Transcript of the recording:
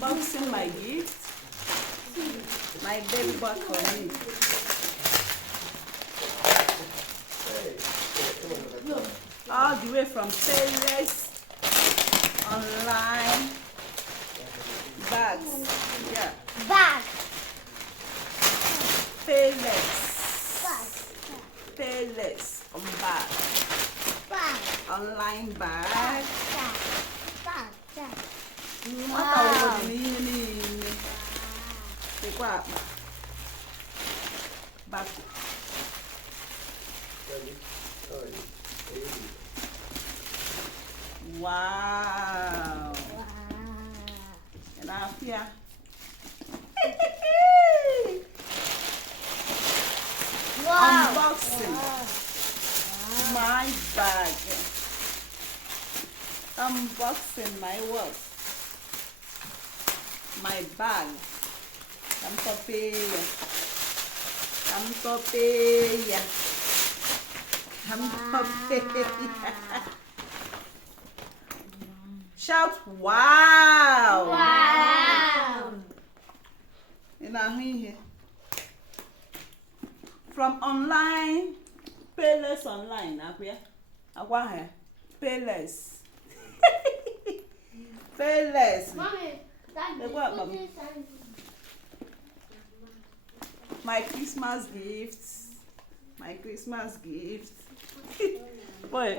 unboxing my gift. My baby bought for me. All the way from Payless online bags. Yeah. Bag. Payless. Bag. Payless on bag. Bag. Online bag. Bag. Bag. Bag. Nwata obodo n'ihe niile. Dịkwa akpa. Bako. Wow. N'afịa. Unboxing my bag. Unboxing my what? My bag. I'm Sophia. Shout wow! Wow! In our here. From online, Payless online, Agwa here. Payless. Payless. Mommy, My Christmas gifts. My Christmas gifts. Boy.